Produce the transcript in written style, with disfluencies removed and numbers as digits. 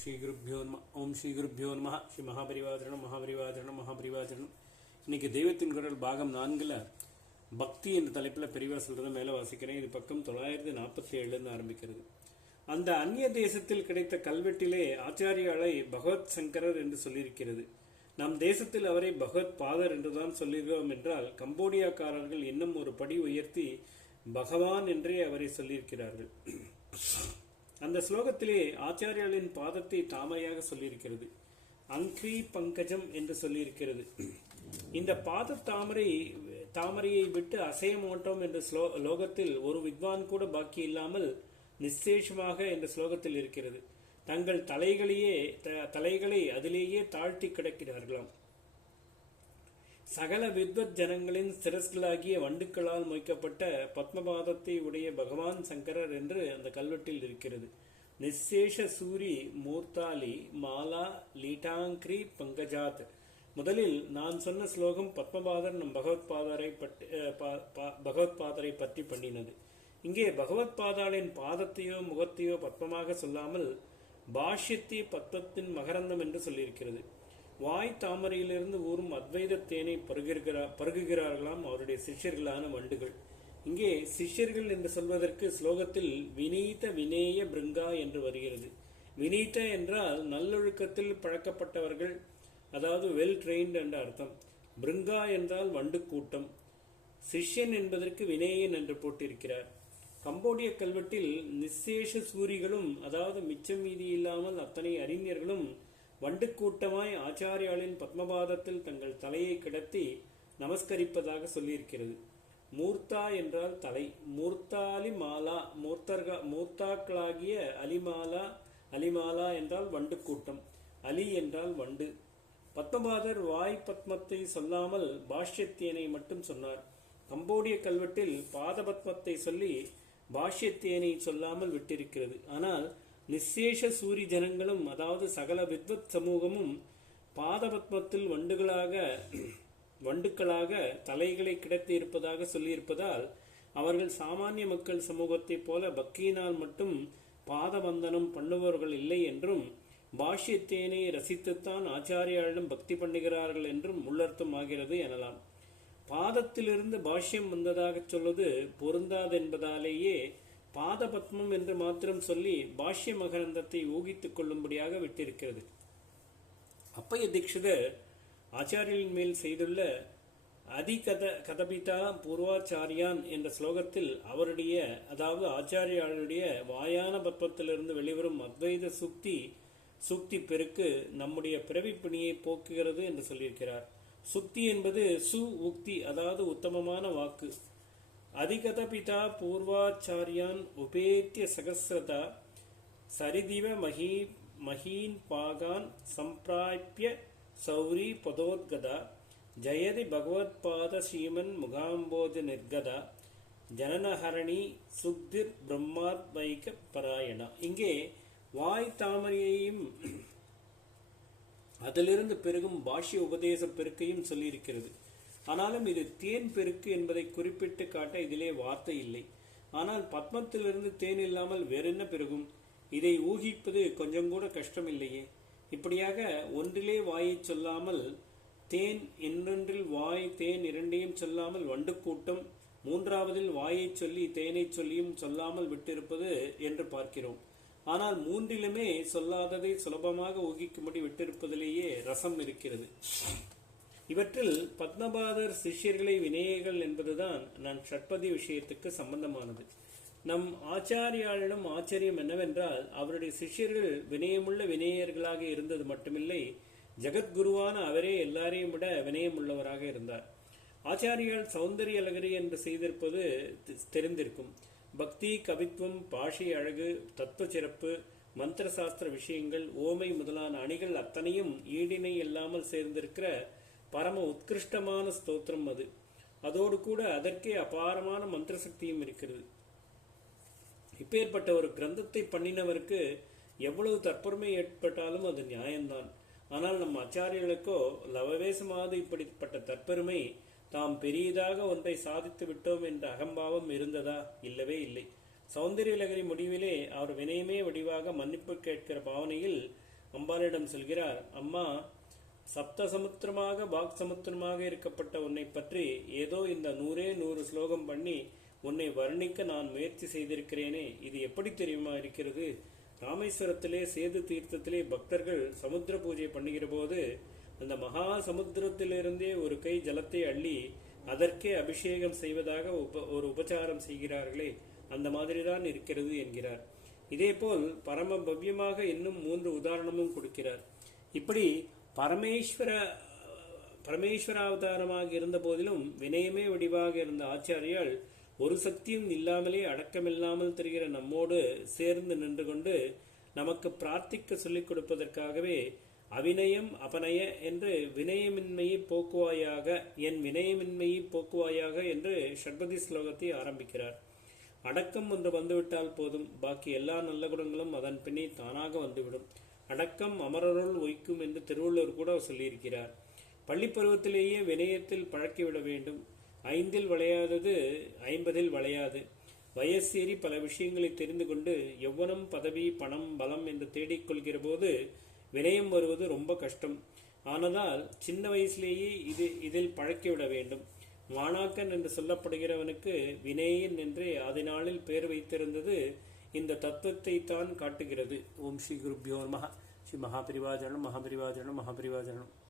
ஓம் ஸ்ரீ குருப்யோ நம. ஸ்ரீ மகாபரிவாதனம் மகாபரிவாதனம் மகாபரிவாதனம். இன்னைக்கு தெய்வத்தின் குரல் பாகம் 4 பக்தி என்ற தலைப்பில் பெரியவா சொல்றதை மேலே வாசிக்கிறேன். இது பக்கம் 947 ஆரம்பிக்கிறது. அந்த அந்நிய தேசத்தில் கிடைத்த கல்வெட்டிலே ஆச்சாரியாலை பகவத் சங்கரர் என்று சொல்லியிருக்கிறது. நம் தேசத்தில் அவரை பகவத் பாதர் என்றுதான் சொல்லுகிறோம் என்றால், கம்போடியாக்காரர்கள் இன்னும் ஒரு படி உயர்த்தி பகவான் என்றே அவரை சொல்லியிருக்கிறார்கள். அந்த ஸ்லோகத்திலே ஆச்சாரியாளின் பாதத்தை தாமரையாக சொல்லியிருக்கிறது. அங்கிரி பங்கஜம் என்று சொல்லியிருக்கிறது. இந்த பாத தாமரையை விட்டு அசைய மாட்டோம் என்ற ஸ்லோகத்தில் ஒரு வித்வான் கூட பாக்கி இல்லாமல் நிச்சேஷமாக என்ற ஸ்லோகத்தில் இருக்கிறது. தங்கள் தலைகளை அதிலேயே தாழ்த்தி கிடக்கிறார்களாம். சகல வித்வத் ஜனங்களின் சிரஸ்களாகிய வண்டுக்களால் மொய்க்கப்பட்ட பத்மபாதத்தை உடைய பகவான் சங்கரர் என்று அந்த கல்வெட்டில் இருக்கிறது. நிசேஷ சூரி மூர்த்தாலி மாலா லீட்டாங்கிரி பங்கஜாத். முதலில் நான் சொன்ன ஸ்லோகம் பத்மபாதர் நம் பகவத்பாதரை பற்றி பண்ணினது. இங்கே பகவத்பாதாளின் பாதத்தையோ முகத்தையோ பத்மமாக சொல்லாமல் பாஷ்யத்தை பத்மத்தின் மகரந்தம் என்று சொல்லியிருக்கிறது. வாய் தாமரையிலிருந்து ஊறும் அத்வைத தேனை பருகுகிறார்களாம் அவருடைய சிஷ்யர்களான வண்டுகள். இங்கே சிஷ்யர்கள் என்று சொல்வதற்கு ஸ்லோகத்தில் வினீத வினேய பிருங்கா என்று வருகிறது. வினீத என்றால் நல்லொழுக்கத்தில் பழக்கப்பட்டவர்கள், அதாவது வெல் ட்ரெயின்ட் என்ற அர்த்தம். பிருங்கா என்றால் வண்டு கூட்டம். சிஷ்யன் என்பதற்கு வினேயன் என்று போட்டிருக்கிறார். கம்போடிய கல்வெட்டில் நிசேஷ சூரிகளும், அதாவது மிச்சம் மீதி இல்லாமல் அத்தனை அறிஞர்களும் வண்டு கூட்டமாய் ஆச்சாரியாளின் பத்மபாதத்தில் தங்கள் தலையை கிடத்தி நமஸ்கரிப்பதாக சொல்லியிருக்கிறது. மூர்த்தா என்றால் தலை. மூர்த்தாலி மாலா, மூர்த்தாக்களாகிய அலிமாலா என்றால் வண்டு கூட்டம். அலி என்றால் வண்டு. பத்மபாதர் வாய் பத்மத்தை சொல்லாமல் பாஷ்யத்தேனை மட்டும் சொன்னார். கம்போடிய கல்வெட்டில் பாத பத்மத்தை சொல்லி பாஷ்யத்தேனை சொல்லாமல் விட்டிருக்கிறது. ஆனால் நிசேஷ சூரி ஜனங்களும், அதாவது சகல வித்வத் சமூகமும் பாதபத்மத்தில் வண்டுக்களாக தலைகளை கிடத்தி இருப்பதாக சொல்லியிருப்பதால் அவர்கள் சாமானிய மக்கள் சமூகத்தை போல பக்தியினால் மட்டும் பாதவந்தனம் பண்ணுபவர்கள் இல்லை என்றும், பாஷ்யத்தேனை ரசித்துத்தான் ஆச்சாரியாளிடம் பக்தி பண்ணுகிறார்கள் என்றும் உள்ளர்த்தம் ஆகிறது எனலாம். பாதத்திலிருந்து பாஷ்யம் வந்ததாக சொல்வது பொருந்தாதென்பதாலேயே பாதபத்மம் என்று மாத்திரம் சொல்லி பாஷ்ய மகரந்தத்தை ஊகித்துக் கொள்ளும்படியாக விட்டிருக்கிறது. அப்பைய தீட்சிதர் ஆச்சாரியலின் மேல் செய்துள்ள கதபிதா பூர்வாச்சாரியான் என்ற ஸ்லோகத்தில் அவருடைய, அதாவது ஆச்சாரியாளுடைய வாயான பத்மத்திலிருந்து வெளிவரும் அத்வைத சுக்தி பெருக்கு நம்முடைய பிறவி பிணியை போக்குகிறது என்று சொல்லியிருக்கிறார். சுக்தி என்பது உக்தி, அதாவது உத்தமமான வாக்கு. அதிகதபிதா பூர்வாச்சாரியான் உபேத்திய சகசிரதா சரிதிவ மஹீன் பாகான் சம்பிராப்ய சௌரி பதோத்கதா ஜயதி பகவத்பாத ஸ்ரீமன் முகாம்போஜ நிர்கதா ஜனனஹரணி சுக்திர் பிரம்மாத்மைக பராயணா. இங்கே வாய் தாமரையையும் அதிலிருந்து பெருகும் பாஷ்ய உபதேச பெருக்கையும் சொல்லியிருக்கிறது. ஆனாலும் இது தேன் பெருக்கு என்பதை குறிப்பிட்டு காட்ட இதிலே வார்த்தை இல்லை. ஆனால் பத்மத்திலிருந்து தேன் இல்லாமல் வேறென்ன பெருகும்? இதை ஊகிப்பது கொஞ்சம் கூட கஷ்டம் இல்லையே. இப்படியாக ஒன்றிலே வாயை சொல்லாமல் தேன், இன்னொன்றில் வாய் தேன் இரண்டையும் சொல்லாமல் வண்டு கூட்டம், மூன்றாவதில் வாயை சொல்லி தேனை சொல்லியும் சொல்லாமல் விட்டிருப்பது என்று பார்க்கிறோம். ஆனால் மூன்றிலுமே சொல்லாததை சுலபமாக ஊகிக்கும்படி விட்டிருப்பதிலேயே ரசம் இருக்கிறது. இவற்றில் பத்மபாதர் சிஷ்யர்களை வினேயர்கள் என்பதுதான் நம் ஷட்பதி விஷயத்துக்கு சம்பந்தமானது. நம் ஆச்சாரியாளிடம் ஆச்சரியம் என்னவென்றால், அவருடைய சிஷ்யர்கள் வினயமுள்ள வினேயர்களாக இருந்தது மட்டுமில்லை, ஜெகத்குருவான அவரே எல்லாரையும் விட வினயமுள்ளவராக இருந்தார். ஆச்சாரியால் சௌந்தரிய லகரி என்று செய்திருப்பது தெரிந்திருக்கும். பக்தி, கவித்துவம், பாஷை அழகு, தத்துவ சிறப்பு, மந்திர சாஸ்திர விஷயங்கள், ஓமை முதலான அணிகள் அத்தனையும் ஈடினை இல்லாமல் சேர்ந்திருக்கிற பரம உத்கிருஷ்டமான ஸ்தோத்திரம் அது. அதோடு கூட அதற்கே அபாரமான மந்திர சக்தியும் இருக்கிறது. இப்பேற்பட்ட ஒரு கிரந்தத்தை பண்ணினவருக்கு எவ்வளவு தற்பெருமை ஏற்பட்டாலும் அது நியாயம்தான். ஆனால் நம் ஆச்சாரியர்களுக்கோ லவவேசமாவது இப்படிப்பட்ட தற்பெருமை, தாம் பெரியதாக ஒன்றை சாதித்து விட்டோம் என்ற அகம்பாவம் இருந்ததா? இல்லவே இல்லை. சௌந்தரிய லகரி முடிவிலே அவர் வினயமே வடிவாக மன்னிப்பு கேட்கிற பாவனையில் அம்பாளிடம் சொல்கிறார், அம்மா, சப்த சமுத்திரமாக பாக் சமுத்திரமாக இருக்கப்பட்ட உன்னை பற்றி ஏதோ இந்த 100 ஸ்லோகம் பண்ணி உன்னை வர்ணிக்க நான் முயற்சி செய்திருக்கிறேனே, இது எப்படி தெரியுமா இருக்கிறது? ராமேஸ்வரத்திலே சேது தீர்த்தத்திலே பக்தர்கள் சமுத்திர பூஜை பண்ணுகிற போது அந்த மகா சமுத்திரத்திலிருந்தே ஒரு கை ஜலத்தை அள்ளி அதற்கே அபிஷேகம் செய்வதாக ஒரு உபச்சாரம் செய்கிறார்களே, அந்த மாதிரிதான் இருக்கிறது என்கிறார். இதேபோல் பரம பவ்யமாக இன்னும் 3 உதாரணமும் கொடுக்கிறார். இப்படி பரமேஸ்வராவதாரமாக இருந்த போதிலும் வினயமே வடிவாக இருந்த ஆச்சாரியால் ஒரு சக்தியும் இல்லாமலே அடக்கமில்லாமல் தெரிகிற நம்மோடு சேர்ந்து நின்று கொண்டு நமக்கு பிரார்த்திக்க சொல்லிக் கொடுப்பதற்காகவே அவினயம் அபநய என்று வினயமின்மையை போக்குவாயாக, என் வினயமின்மையை போக்குவாயாக என்று ஷட்பதி ஸ்லோகத்தை ஆரம்பிக்கிறார். அடக்கம் ஒன்று வந்துவிட்டால் போதும், பாக்கி எல்லா நல்ல குணங்களும் அதன் பின்னே தானாக வந்துவிடும். அடக்கம் அமரருள் ஒய்க்கும் என்று திருவள்ளுவர் கூட சொல்லியிருக்கிறார். பள்ளிப்பருவத்திலேயே வினயத்தில் பழக்கிவிட வேண்டும். 5 விளையாதது 50 வளையாது. வயசேறி பல விஷயங்களை தெரிந்து கொண்டு யௌவனம், பதவி, பணம், பலம் என்று தேடிக்கொள்கிற போது வினயம் வருவது ரொம்ப கஷ்டம். ஆனதால் சின்ன வயசிலேயே இதில் பழக்கிவிட வேண்டும். மாணாக்கன் என்று சொல்லப்படுகிறவனுக்கு வினயன் என்றே அதனாளில் பெயர் வைத்திருந்தது இந்த தத்துவத்தை தான் காட்டுகிறது. ஓம் ஸ்ரீ குருப்யோ நமஹ. ஸ்ரீ மகாபரிவாஜனம் மகாபரிவாஜனம் மகாபரிவாஜனம்.